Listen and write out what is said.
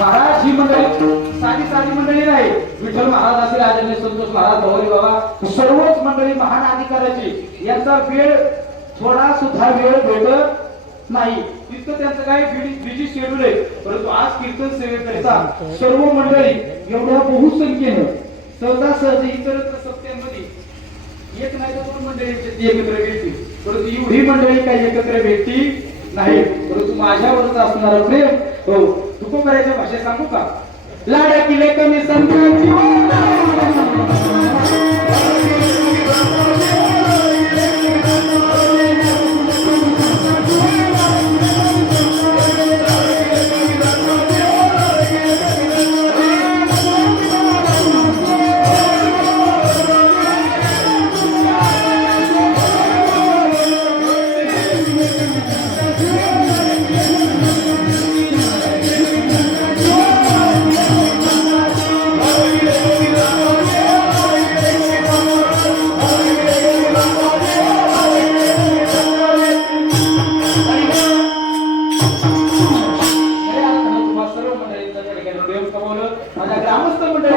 महाराज ही मंडळी साधी साधी मंडळी नाही. विठ्ठल महाराज असेल आदरणीय संतोष महाराज भवानी बाबा सर्वच मंडळी महान अधिकाराची यांचा वेळ थोडा सुद्धा वेळ भेटत नाही. तितकं त्यांचं काय बिझी शेड्यूल आहे. परंतु आज कीर्तन सेवेकरिता सर्व मंडळी एवढ्या बहुसंख्येनं सहजासहजी इतर सत्यांमध्ये एक नाही तर दोन मंडळी एकत्र भेटतील. परंतु एवढी मंडळी काही एकत्र भेटती नाही परंतु माझ्यावरच असणारं प्रेम हो तुकोबराच्या भाषेत सांगू का? लाड्या किले कमी संतांची అలా గ్రామస్థం ఉంటాయి